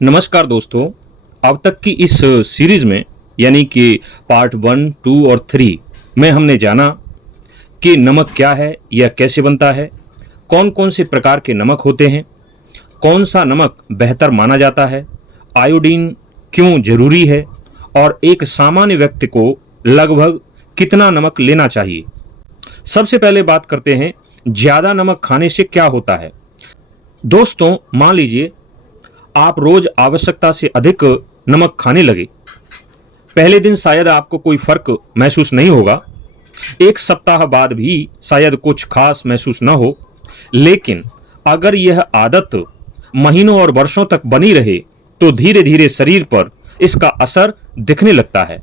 नमस्कार दोस्तों। अब तक की इस सीरीज में यानी कि पार्ट 1, 2 और 3 में हमने जाना कि नमक क्या है, यह कैसे बनता है, कौन कौन से प्रकार के नमक होते हैं, कौन सा नमक बेहतर माना जाता है, आयोडीन क्यों जरूरी है और एक सामान्य व्यक्ति को लगभग कितना नमक लेना चाहिए। सबसे पहले बात करते हैं ज़्यादा नमक खाने से क्या होता है। दोस्तों, मान लीजिए आप रोज आवश्यकता से अधिक नमक खाने लगे। पहले दिन शायद आपको कोई फर्क महसूस नहीं होगा, एक सप्ताह बाद भी शायद कुछ खास महसूस न हो, लेकिन अगर यह आदत महीनों और वर्षों तक बनी रहे तो धीरे धीरे शरीर पर इसका असर दिखने लगता है।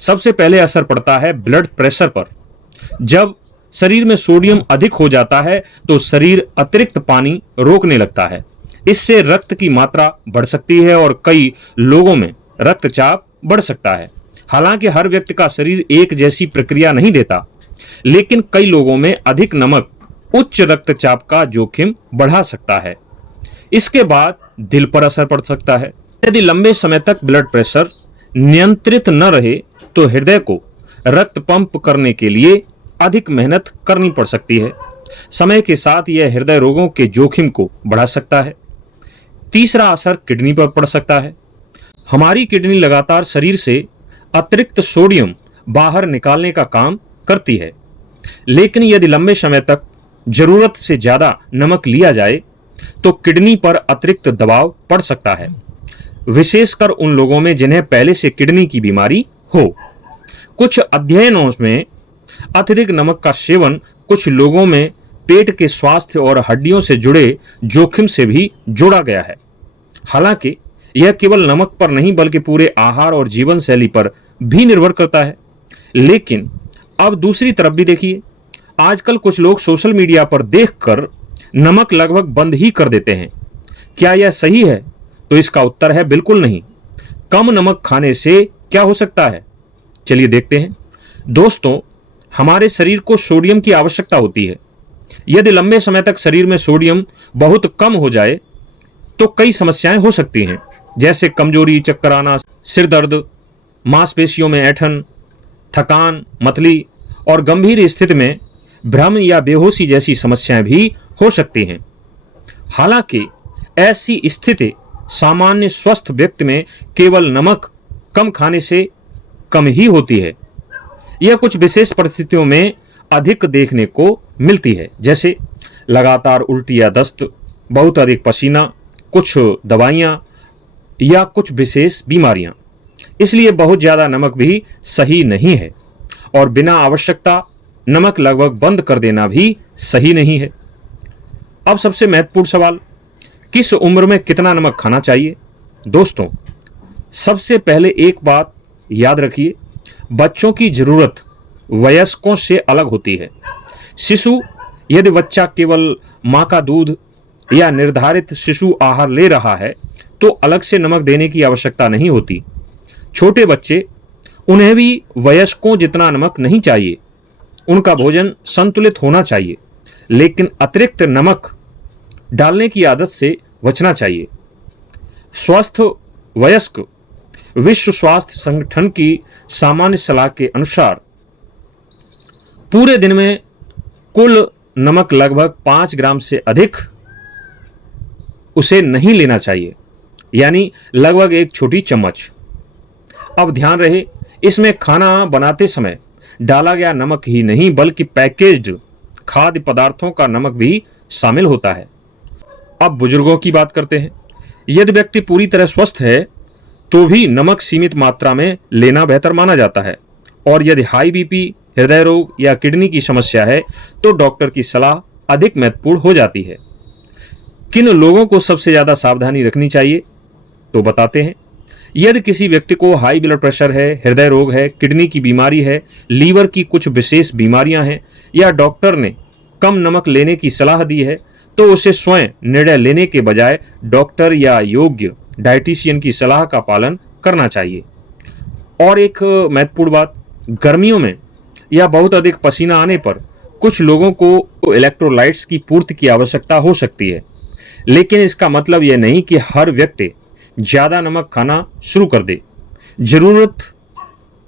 सबसे पहले असर पड़ता है ब्लड प्रेशर पर। जब शरीर में सोडियम अधिक हो जाता है तो शरीर अतिरिक्त पानी रोकने लगता है। इससे रक्त की मात्रा बढ़ सकती है और कई लोगों में रक्तचाप बढ़ सकता है। हालांकि हर व्यक्ति का शरीर एक जैसी प्रक्रिया नहीं देता, लेकिन कई लोगों में अधिक नमक उच्च रक्तचाप का जोखिम बढ़ा सकता है। इसके बाद दिल पर असर पड़ सकता है। यदि लंबे समय तक ब्लड प्रेशर नियंत्रित न रहे तो हृदय को रक्त पंप करने के लिए अधिक मेहनत करनी पड़ सकती है। समय के साथ यह हृदय रोगों के जोखिम को बढ़ा सकता है। तीसरा असर किडनी पर पड़ सकता है। हमारी किडनी लगातार शरीर से अतिरिक्त सोडियम बाहर निकालने का काम करती है, लेकिन यदि लंबे समय तक जरूरत से ज्यादा नमक लिया जाए तो किडनी पर अतिरिक्त दबाव पड़ सकता है, विशेषकर उन लोगों में जिन्हें पहले से किडनी की बीमारी हो। कुछ अध्ययनों में अत्यधिक नमक का सेवन कुछ लोगों में पेट के स्वास्थ्य और हड्डियों से जुड़े जोखिम से भी जोड़ा गया है। हालांकि यह केवल नमक पर नहीं बल्कि पूरे आहार और जीवन शैली पर भी निर्भर करता है। लेकिन अब दूसरी तरफ भी देखिए, आजकल कुछ लोग सोशल मीडिया पर देखकर नमक लगभग बंद ही कर देते हैं। क्या यह सही है? तो इसका उत्तर है बिल्कुल नहीं। कम नमक खाने से क्या हो सकता है, चलिए देखते हैं। दोस्तों, हमारे शरीर को सोडियम की आवश्यकता होती है। यदि लंबे समय तक शरीर में सोडियम बहुत कम हो जाए तो कई समस्याएं हो सकती हैं, जैसे कमजोरी, चक्कर आना, सिर दर्द, मांसपेशियों में ऐंठन, थकान, मतली और गंभीर स्थिति में भ्रम या बेहोशी जैसी समस्याएं भी हो सकती हैं। हालांकि ऐसी स्थिति सामान्य स्वस्थ व्यक्ति में केवल नमक कम खाने से कम ही होती है। यह कुछ विशेष परिस्थितियों में अधिक देखने को मिलती है, जैसे लगातार उल्टी या दस्त, बहुत अधिक पसीना, कुछ दवाइयाँ या कुछ विशेष बीमारियाँ। इसलिए बहुत ज़्यादा नमक भी सही नहीं है और बिना आवश्यकता नमक लगभग बंद कर देना भी सही नहीं है। अब सबसे महत्वपूर्ण सवाल, किस उम्र में कितना नमक खाना चाहिए? दोस्तों, सबसे पहले एक बात याद रखिए, बच्चों की ज़रूरत वयस्कों से अलग होती है। शिशु, यदि बच्चा केवल माँ का दूध या निर्धारित शिशु आहार ले रहा है तो अलग से नमक देने की आवश्यकता नहीं होती। छोटे बच्चे, उन्हें भी वयस्कों जितना नमक नहीं चाहिए। उनका भोजन संतुलित होना चाहिए, लेकिन अतिरिक्त नमक डालने की आदत से बचना चाहिए। स्वस्थ वयस्क, विश्व स्वास्थ्य संगठन की सामान्य सलाह के अनुसार पूरे दिन में कुल नमक लगभग 5 ग्राम से अधिक उसे नहीं लेना चाहिए, यानी लगभग एक छोटी चम्मच। अब ध्यान रहे, इसमें खाना बनाते समय डाला गया नमक ही नहीं बल्कि पैकेज्ड खाद्य पदार्थों का नमक भी शामिल होता है। अब बुजुर्गों की बात करते हैं। यदि व्यक्ति पूरी तरह स्वस्थ है तो भी नमक सीमित मात्रा में लेना बेहतर माना जाता है, और यदि हाई बीपी, हृदय रोग या किडनी की समस्या है तो डॉक्टर की सलाह अधिक महत्वपूर्ण हो जाती है। किन लोगों को सबसे ज़्यादा सावधानी रखनी चाहिए, तो बताते हैं। यदि किसी व्यक्ति को हाई ब्लड प्रेशर है, हृदय रोग है, किडनी की बीमारी है, लीवर की कुछ विशेष बीमारियां हैं या डॉक्टर ने कम नमक लेने की सलाह दी है तो उसे स्वयं निर्णय लेने के बजाय डॉक्टर या योग्य डाइटिशियन की सलाह का पालन करना चाहिए। और एक महत्वपूर्ण बात, गर्मियों में या बहुत अधिक पसीना आने पर कुछ लोगों को इलेक्ट्रोलाइट्स की पूर्ति की आवश्यकता हो सकती है, लेकिन इसका मतलब यह नहीं कि हर व्यक्ति ज़्यादा नमक खाना शुरू कर दे। ज़रूरत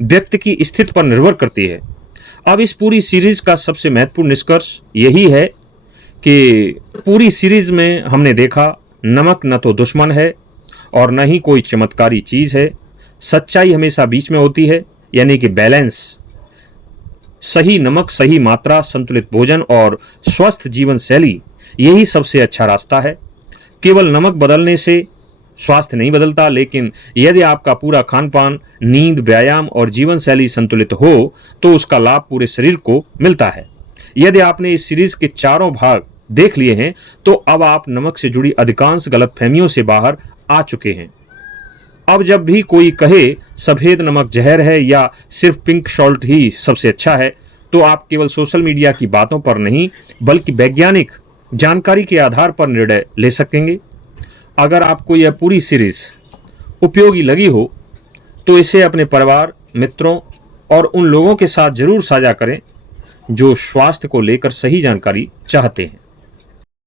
व्यक्ति की स्थिति पर निर्भर करती है। अब इस पूरी सीरीज का सबसे महत्वपूर्ण निष्कर्ष यही है कि पूरी सीरीज में हमने देखा नमक न तो दुश्मन है और न ही कोई चमत्कारी चीज़ है। सच्चाई हमेशा बीच में होती है, यानी कि बैलेंस। सही नमक, सही मात्रा, संतुलित भोजन और स्वस्थ जीवन शैली, यही सबसे अच्छा रास्ता है। केवल नमक बदलने से स्वास्थ्य नहीं बदलता, लेकिन यदि आपका पूरा खान पान, नींद, व्यायाम और जीवन शैली संतुलित हो तो उसका लाभ पूरे शरीर को मिलता है। यदि आपने इस सीरीज के चारों भाग देख लिए हैं तो अब आप नमक से जुड़ी अधिकांश गलतफहमियों से बाहर आ चुके हैं। अब जब भी कोई कहे सफ़ेद नमक जहर है या सिर्फ पिंक सॉल्ट ही सबसे अच्छा है, तो आप केवल सोशल मीडिया की बातों पर नहीं बल्कि वैज्ञानिक जानकारी के आधार पर निर्णय ले सकेंगे। अगर आपको यह पूरी सीरीज उपयोगी लगी हो तो इसे अपने परिवार, मित्रों और उन लोगों के साथ जरूर साझा करें जो स्वास्थ्य को लेकर सही जानकारी चाहते हैं।